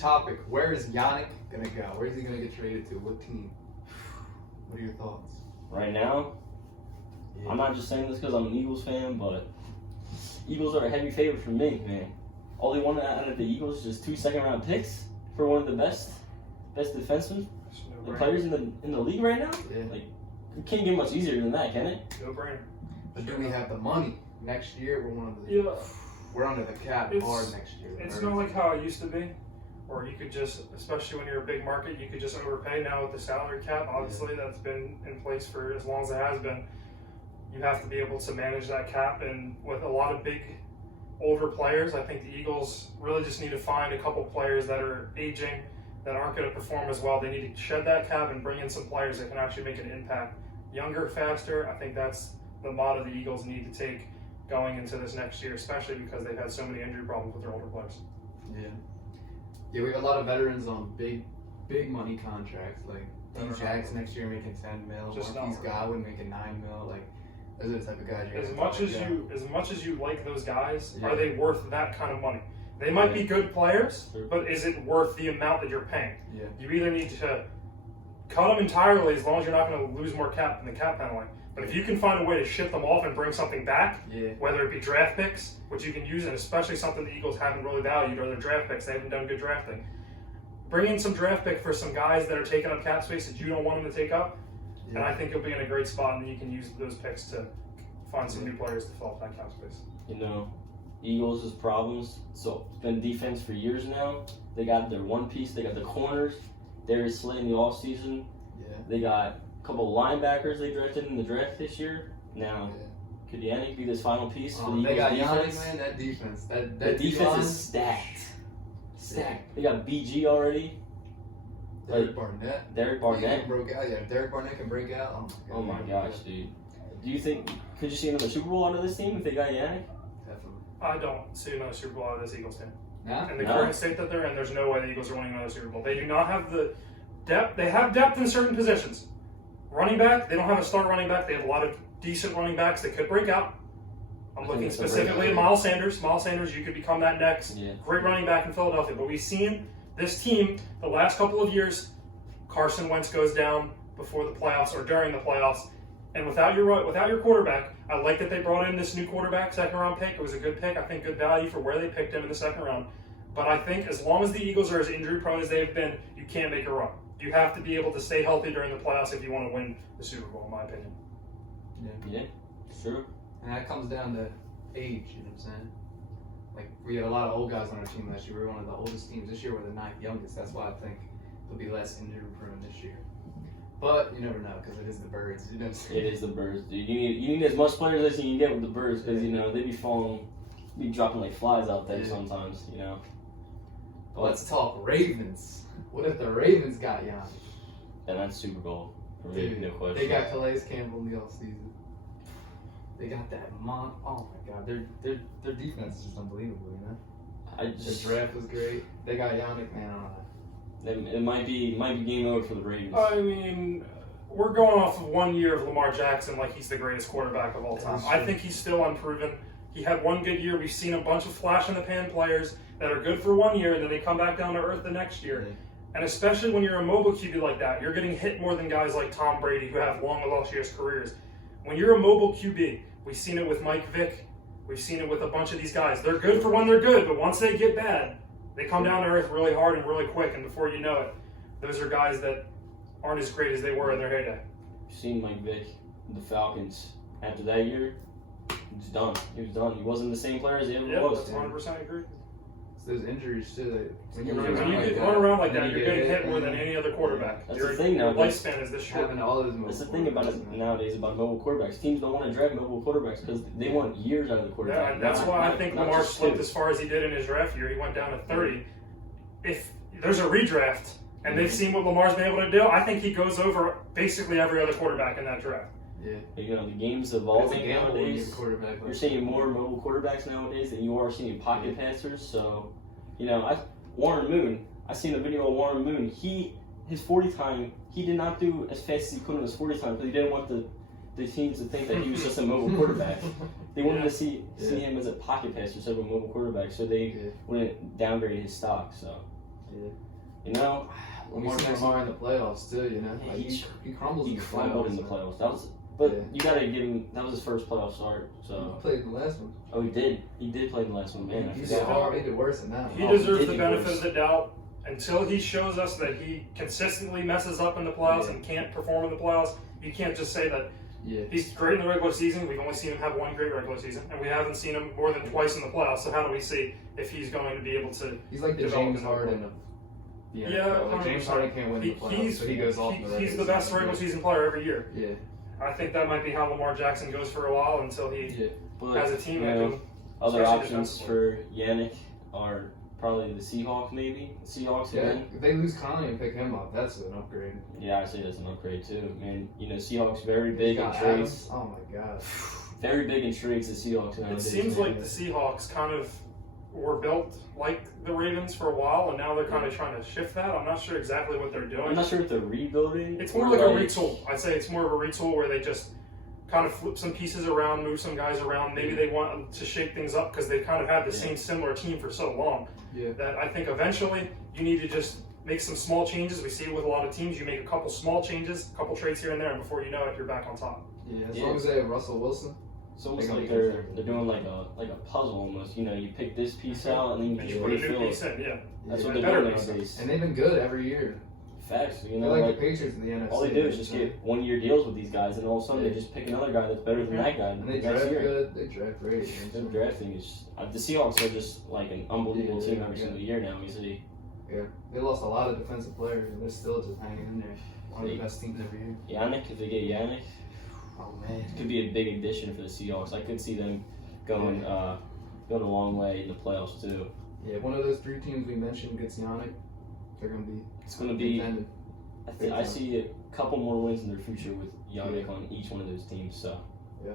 topic. Where is Yannick gonna go? Where is he gonna get traded to? What team? What are your thoughts? Right now, I'm not just saying this because I'm an Eagles fan, but Eagles are a heavy favorite for me, man. All they wanted out of the Eagles is just 2 second-round picks for one of the best defensemen and players in the league right now. Yeah. Like, it can't get much easier than that, can it? No brainer. But do we have the money? Next year, we're under the cap hard next year. It's not like how it used to be, or you could just, especially when you're a big market, you could just overpay. Now with the salary cap, obviously that's been in place for as long as it has been. You have to be able to manage that cap, and with a lot of big, older players, I think the Eagles really just need to find a couple players that are aging, that aren't going to perform as well. They need to shed that cap and bring in some players that can actually make an impact. Younger, faster, I think that's the motto the Eagles need to take going into this next year, especially because they've had so many injury problems with their older players. Yeah, we have a lot of veterans on big money contracts, like Jackson next year making 10 mil, Marquise Godwin making 9 mil. Like, those are the type of guys as much as you like those guys, are they worth that kind of money? They might be good players, but is it worth the amount that you're paying? Yeah. You either need to cut them entirely, as long as you're not going to lose more cap than the cap penalty. But if you can find a way to ship them off and bring something back, whether it be draft picks, which you can use, and especially something the Eagles haven't really valued, are their draft picks. They haven't done good drafting. Bring in some draft pick for some guys that are taking up cap space that you don't want them to take up, and I think you'll be in a great spot, and then you can use those picks to find some new players to fill up that cap space. You know, Eagles' problems, so it's been defense for years now. They got their one piece, they got the corners. Darius Slay in the offseason. They got a couple of linebackers they drafted in the draft this year. Now, could Yannick be this final piece for the Eagles? They got defense? Yannick, man. That defense. That defense is stacked. They got BG already. Derek Barnett. Barnett broke out. Yeah, if Derek Barnett can break out. Oh my gosh, dude. Do you think, could you see another Super Bowl out of this team if they got Yannick? Definitely. I don't see another Super Bowl out of this Eagles team. Yeah? In the current state that they're in, there's no way the Eagles are winning another Super Bowl. They do not have the depth. They have depth in certain positions. Running back, they don't have a star running back. They have a lot of decent running backs that could break out. I'm looking specifically at Miles Sanders. Miles Sanders, you could become that next great running back in Philadelphia. But we've seen this team the last couple of years. Carson Wentz goes down before the playoffs or during the playoffs. And without your quarterback, I like that they brought in this new quarterback, second-round pick. It was a good pick. I think good value for where they picked him in the second round. But I think as long as the Eagles are as injury-prone as they've been, you can't make a run. You have to be able to stay healthy during the playoffs if you want to win the Super Bowl, in my opinion. Yeah, sure. And that comes down to age, you know what I'm saying? Like, we had a lot of old guys on our team last year. We were one of the oldest teams. This year we're the 9th youngest. That's why I think it'll be less injury-prone this year. But you never know, because it is the Birds. You know what I'm saying? It is the Birds, dude. You need as much players as you can get with the Birds, because you know they be dropping like flies out there sometimes. You know. But let's talk Ravens. What if the Ravens got Yannick? And that's Super Bowl for me, no question. They got Calais Campbell in the offseason. They got that oh my God, their defense is just unbelievable. You know. The draft was great. They got Yannick, man. I don't know. It might be game over for the Ravens. I mean, we're going off of 1 year of Lamar Jackson like he's the greatest quarterback of all time. I think he's still unproven. He had one good year. We've seen a bunch of flash-in-the-pan players that are good for 1 year, and then they come back down to earth the next year. And especially when you're a mobile QB like that, you're getting hit more than guys like Tom Brady who have long, illustrious careers. When you're a mobile QB, we've seen it with Mike Vick. We've seen it with a bunch of these guys. They're good for when they're good, but once they get bad, they come down to earth really hard and really quick, and before you know it, those are guys that aren't as great as they were in their heyday. You've seen Mike Vick, the Falcons, after that year, he was done. He was done. He wasn't the same player as he ever was. Yeah, 100% agree. It's those injuries too. When you get run around like that, you're getting hit more than any other quarterback. That's the thing now. Your lifespan is this short. That's the thing about it nowadays about mobile quarterbacks. Teams don't want to draft mobile quarterbacks because they want years out of the quarterback. Yeah, and that's why I think Lamar slipped as far as he did in his draft year. He went down to 30. If there's a redraft and they've seen what Lamar's been able to do, I think he goes over basically every other quarterback in that draft. Yeah. You know, the game's evolving nowadays. You're seeing more mobile quarterbacks nowadays than you are seeing pocket passers. So, you know, Warren Moon, I seen a video of Warren Moon. His 40 time, he did not do as fast as he could in his 40 time because he didn't want the teams to think that he was just a mobile quarterback. They wanted to see him as a pocket passer instead of a mobile quarterback, so they wouldn't downgrade his stock. So Yeah. You know, When we see Lamar in the playoffs too, you know, Yeah, like he crumbles he in the crumbled playoffs. in the playoffs. That was, but Yeah. you gotta give him. That was his first playoff start. So He played the last one. oh, he did. He did play the last one, man. I He forgot. did worse than that. He Oh, deserves did the do benefit worse. of the doubt until he shows us that he consistently messes up in the playoffs Yeah. and can't perform in the playoffs. You can't just say that Yeah. he's great in the regular season. We've only seen him have one great regular season, and we haven't seen him more than twice in the playoffs. So how do we see if he's going to be able to? He's like the develop James in the Harden of the NFL. Yeah, Like James Harden can't win the playoffs, so he goes off. He's the best regular season player every year. Yeah. I think that might be how Lamar Jackson goes for a while until he Yeah. But, has a team you that know, can. other especially options for Yannick are probably the Seahawks, maybe. Seahawks Yeah. again. If they lose Conley and pick him up, that's an upgrade. Yeah, I say that's an upgrade too. Man, you know, Seahawks very big He's in got trades. Adams. Oh my god. Very big in trades, the Seahawks It nowadays. seems man. like the Seahawks kind of were built like the Ravens for a while, and now they're kind of trying to shift that. I'm not sure exactly what they're I'm doing. not sure if they're rebuilding. It's more or like a retool. I'd say it's more of a retool where they just kind of flip some pieces around, move some guys around. Maybe they want to shake things up because they've kind of had the same similar team for so long. Yeah. That I think eventually you need to just make some small changes. We see it with a lot of teams. You make a couple small changes, a couple trades here and there, and before you know it, you're back on top. Yeah. As Yeah. long as they have Russell Wilson. It's almost They're like gonna be they're good. doing like a puzzle almost. You know, you pick this piece out and then you And just you put a new refill piece it. in, yeah. That's Yeah. what It they're better doing be so. nowadays. And they've been good every year. Facts, you They're know, like like the Patriots in the NFC. all they do is just get 1 year deals with these guys, and all of a sudden Yeah. they just pick another guy that's better than that guy And they next draft year. good. They draft great. Their drafting is the Seahawks are just like an unbelievable Yeah, team yeah, every yeah. single year now. You see, Yeah. They lost a lot of defensive players, and they're still just hanging in there. One of the best teams every year. Yannick, if they get Yannick, Oh man. it could be a big addition for the Seahawks. I could see them going going a long way in the playoffs too. Yeah. One of those three teams we mentioned gets Yannick. They're gonna be. It's going to be. contending. I see a couple more wins in their future with Yannick on each one of those teams. So Yeah.